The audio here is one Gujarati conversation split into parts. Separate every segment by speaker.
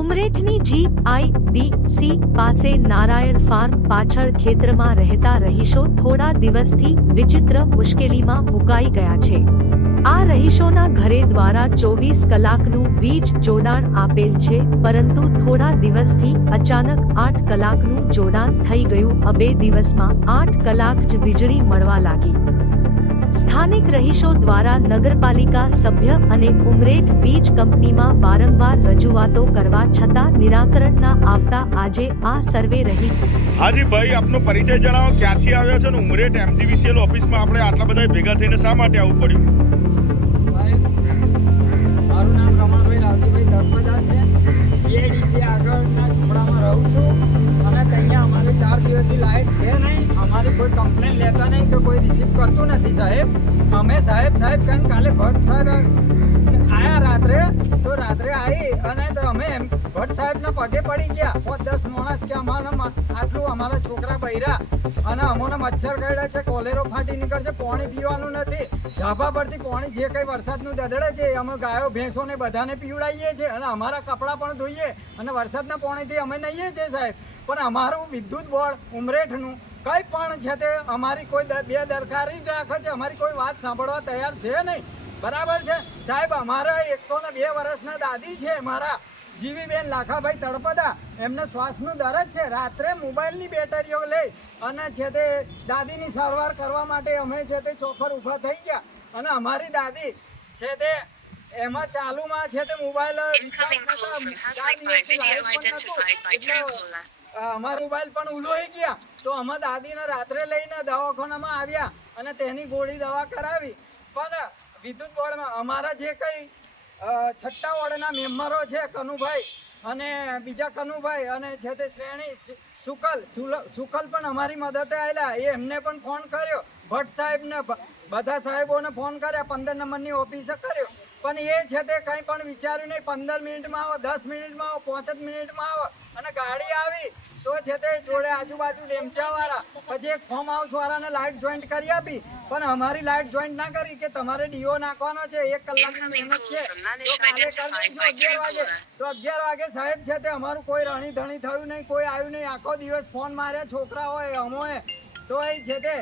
Speaker 1: ઉમરેઠની સી પાસે નારાયણ ફાર્મ પાછળ ખેતરમાં રહેતા રહીશો થોડા દિવસથી વિચિત્ર મુશ્કેલીમાં મુકાઈ ગયા છે. આ રહીશોના ઘરે દ્વારા ચોવીસ કલાકનું વીજ જોડાણ આપેલ છે, પરંતુ થોડા દિવસથી અચાનક આઠ કલાકનું જોડાણ થઈ ગયું. અબે દિવસમાં આઠ કલાક જ વીજળી મળવા લાગી. સ્થાનિક રહીશો દ્વારા નગરપાલિકા સભ્ય અને ઉમરેઠ વીજ કંપનીમાં વારંવાર રજૂઆતો કરવા છતાં નિરાકરણ ના આવતા આજે આ સર્વે રહી.
Speaker 2: હાજી ભાઈ, આપનો પરિચય જણાવો, ક્યાંથી આવ્યો છો ને ઉમરેઠ એમજીવીસીએલ ઓફિસમાં આપણે આટલા બધા ભેગા થઈને શા માટે આવવું પડ્યું?
Speaker 3: અમારી કોઈ કમ્પ્લેન લેતા નહીં કે કોઈ રિસીવ કરતું નથી સાહેબ. અમે સાહેબ સાહેબ કારણ કાલે ભટ્ટ સાહેબ આયા રાત્રે, તો રાત્રે આવી અને તો અમે ભટ્ટ સાહેબના પગે પડી ગયા. પાંચ દસ માણસ કે અમારા આટલું અમારા છોકરા બૈરા. અને અમોને મચ્છર કરડે છે, કોલેરો ફાટી નીકળશે, પાણી પીવાનું નથી. ધાબા પરથી પાણી જે કંઈ વરસાદનું દદડે છે, અમે ગાયો, ભેંસોને બધાને પીવડાવીએ છીએ અને અમારા કપડાં પણ ધોઈએ અને વરસાદના પાણીથી અમે નહીએ છીએ સાહેબ. પણ અમારું વિદ્યુત બોર્ડ ઉમરેઠનું કંઈ પણ છે તે અમારી કોઈ બે દરકારી જ રાખે છે અમારી કોઈ વાત સાંભળવા તૈયાર છે નહીં. બરાબર છે? સાહેબ અમારા એકસો ને બે વર્ષના દાદી છે મારા જીવીબેન લાખાભાઈ તળપદા. એમને શ્વાસનું દરજ છે. રાત્રે મોબાઈલની બેટરીઓ લઈ અને છે તે દાદીની સારવાર કરવા માટે અમે છે તે ચોખર ઊભા થઈ ગયા. અને અમારી દાદી છે તે એમાં ચાલુમાં છે તે મોબાઈલ
Speaker 4: રિચાર્જ call
Speaker 3: અમારો મોબાઈલ પણ ઉલોઈ ગયા. તો અમે દાદીને રાત્રે લઈને દવાખાનામાં આવ્યા અને તેની ગોળી દવા કરાવી. પણ વિદ્યુત બોર્ડમાં અમારા જે કંઈ છઠ્ઠા વોર્ડના મેમ્બરો છે, કનુભાઈ અને બીજા કનુભાઈ અને છે તે શ્રેણી સુકલ સુકલ પણ અમારી મદદે આવેલા. એ એમને પણ ફોન કર્યો. ભટ્ટ સાહેબને બધા સાહેબોને ફોન કર્યા. પંદર નંબરની ઓફિસે કર્યો. પણ એ છે તે કંઈ પણ વિચાર્યું નહીં. પંદર મિનિટમાં આવો, દસ મિનિટમાં આવો પાંચ મિનિટમાં આવો અને ગાડી આવી તો છે તે જોડે આજુબાજુ ડેમચાવાળા. પછી એક ફોર્મ હાઉસ વાળાને લાઇટ જોઈન્ટ કરી આપી. પણ અમારી લાઇટ જોઈન્ટ ના કરી કે તમારે ડીઓ નાખવાનો છે, એક કલાકની મહેનત છે. તો 11 વાગે. તો અગિયાર વાગે સાહેબ છે તે અમારું કોઈ રણી ધણી થયું નહીં, કોઈ આવ્યું નહીં. આખો દિવસ ફોન માર્યા છોકરા હોય, અમોએ. તો એ છે તે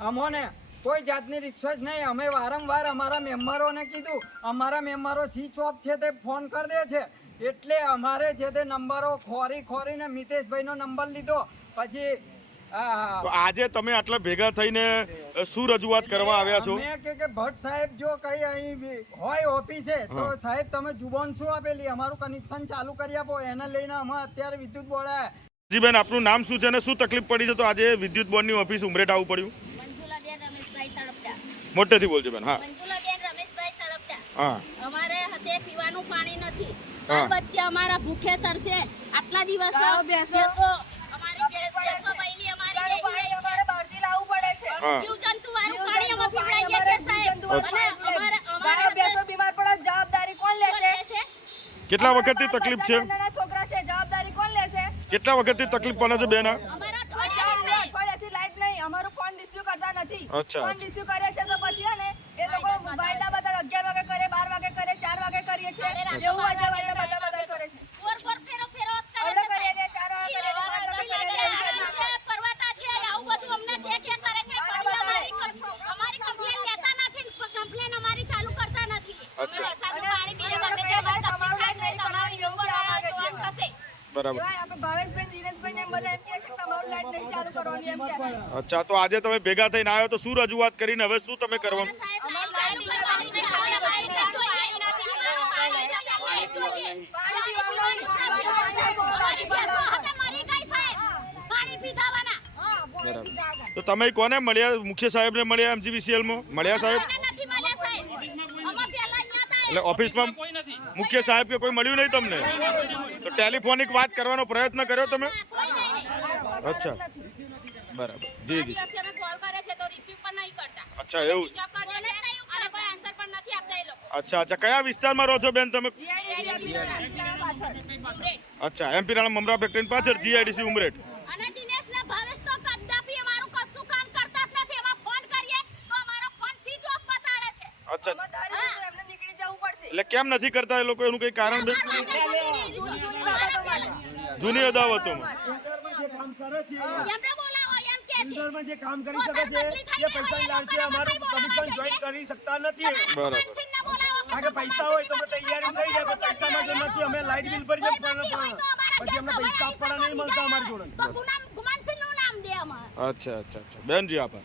Speaker 3: અમોને કોઈ જાતની રિક્વેસ્ટ નહીં. અમે વારંવાર અમારા મેમ્બરોને કીધું અમારા મેમ્બરો સ્વિચ ઓફ છે તે ફોન કરી દે છે. એટલે અમારે જે તે નંબરો ખોરી ખોરીને મિતેશભાઈનો નંબર લીધો. પછી
Speaker 2: આજે તમે આટલા ભેગા થઈને શું રજૂઆત કરવા આવ્યા છો?
Speaker 3: મેં કે કે ભટ્ટ સાહેબ જો કઈ અહીં હોય ઓફિસે તો સાહેબ તમે જુબાન શું આપેલી? અમારું કનેક્શન ચાલુ કરી આપો. એને લઈને અમે અત્યારે વિદ્યુત બોર્ડ.
Speaker 2: જીબેન આપનું નામ શું છે અને શું તકલીફ પડી છે? તો આજે વિદ્યુત બોર્ડની ઓફિસ ઉમરેઠ આવવું પડ્યું. મોટેથી બોલજો બેન હા.
Speaker 5: મંજુલાબેન રમેશભાઈ તળપદા.
Speaker 2: હા.
Speaker 5: અમારે હતે પીવાનું પાણી નથી. આ વચ્ચે અમારા ભૂખે તરસે આટલા દિવસ
Speaker 6: ભેંસો.
Speaker 5: અમારી ભેંસ- ભેંસો પહેલી અમારી
Speaker 6: પાણી
Speaker 5: બેસી
Speaker 6: અમારે બહારથી લાવવું પડે છે.
Speaker 2: જીવ
Speaker 5: જંતુ વાળું પાણી અમે
Speaker 6: પીવડાઈએ
Speaker 5: છે સાહેબ. અને અમારે અમારે બેસો
Speaker 6: બીમાર પડે જવાબદારી કોણ લેશે?
Speaker 2: કેટલા
Speaker 6: વખત
Speaker 2: વખતથી તકલીફ છે
Speaker 6: નાના છોકરા છે જવાબદારી કોણ લેશે?
Speaker 2: કેટલા વખતથી તકલીફ પડે છે બેના
Speaker 5: અમારા અઠવાડિયાથી
Speaker 6: અઠવાડિયાથી લાઈટ નહીં અમારું ફોન રિસીવ કરતા નથી.
Speaker 2: અચ્છા.
Speaker 6: ફોન રિસીવ કરે છે હે ને એ લોકો વાયદા બતાડે અગિયાર વાગે કરે બાર વાગે કરે ચાર વાગે કરીએ છીએ એવું વાયદા વાયદા બધા બધા કરે છે
Speaker 5: ગોર ગોર ફેરો ફેરો જ કરે
Speaker 6: અમને
Speaker 5: છે
Speaker 6: કરીએ
Speaker 5: સાહેબ.
Speaker 6: છીએ, ચાર વાગે કરીએ છીએ, પાંચ વાગે
Speaker 5: ચીલા
Speaker 6: કરીએ
Speaker 5: છે,
Speaker 6: છીએ.
Speaker 5: આમ છે, પરવાટા છે, આવું બધું અમને કે કે કરે છે.
Speaker 6: આના
Speaker 5: પણ
Speaker 6: બતાડે.
Speaker 5: અમારી અમારી કમ્પ્લેન લેતા નથી ને કમ્પ્લેન અમારી ચાલુ કરતા નથી
Speaker 2: અચ્છા.
Speaker 5: અમે વરસાદનું
Speaker 6: અને
Speaker 5: પાણી પીને
Speaker 6: અમે
Speaker 5: ગમે તે
Speaker 6: કહીએ
Speaker 5: અમારે
Speaker 6: તમારું
Speaker 5: તકલીફ થાય
Speaker 6: લાઈટ
Speaker 5: તો
Speaker 6: નહીં
Speaker 5: તમારું
Speaker 6: કરવાનું,
Speaker 5: જોવાનું
Speaker 6: એવું
Speaker 5: થશે.
Speaker 2: બરાબર
Speaker 6: એવાય આપણે ભાવેશભાઈ દિનેશભાઈ ને એમ બધા એમ કહે છે કે તમારું લાઈટ નહીં ચાલુ કરવાની એમ કહે છે
Speaker 2: અચ્છા તો આજે તમે ભેગા થઈને આવ્યો તો શું રજૂઆત કરીને હવે શું તમે કરવાનું. બરાબર. તો તમે કોને મળ્યા? મુખ્ય સાહેબને મળ્યા MGVCL માં મળ્યા સાહેબ?
Speaker 5: અમને નથી મળ્યા. સાહેબ. અમે પહેલા અહીંયા હતા.
Speaker 2: એટલે ઓફિસમાં મુખ્ય સાહેબ કે કોઈ મળ્યું નહીં તમને? તો ટેલિફોનિક વાત કરવાનો પ્રયત્ન કર્યો તમે? અચ્છા. બરાબર. જી જી. અચ્છા એવું. અચ્છા અચ્છા. કયા વિસ્તારમાં રહો છો બેન તમે? અચ્છા એમપી રાણા મમરા ફેક્ટરી પાછળ જીઆઈડીસી
Speaker 5: છે.
Speaker 2: અચ્છા
Speaker 6: સમજદારી છે તો એમને નીકળી જવું પડશે
Speaker 2: એટલે કેમ નથી કરતા એ લોકો? એનું કઈ કારણ
Speaker 6: જૂની
Speaker 2: અદાવતો અદાવતોમાં.
Speaker 7: ફિલ્ટરમાં જે કામ કરે છે
Speaker 5: એમને બોલાવો એમ કે છે.
Speaker 7: ફિલ્ટરમાં જે કામ કરી શકે છે એ પૈસા લાવે છે અમારું કમિશન જોઈન કરી શકતા નથી.
Speaker 2: બરાબર.
Speaker 7: કારણ કે પૈસા હોય તો અમે તૈયારી થઈ જાય નથી અમે લાઈટ બિલ ભરી પણ પછી અમને પૈસા આપવાના નહીં મળતા અમારી જોડે.
Speaker 5: તો ગુનામ ગુમાનસિંહનું નામ દે અમારે.
Speaker 2: અચ્છા અચ્છા અચ્છા. બેનજી આભાર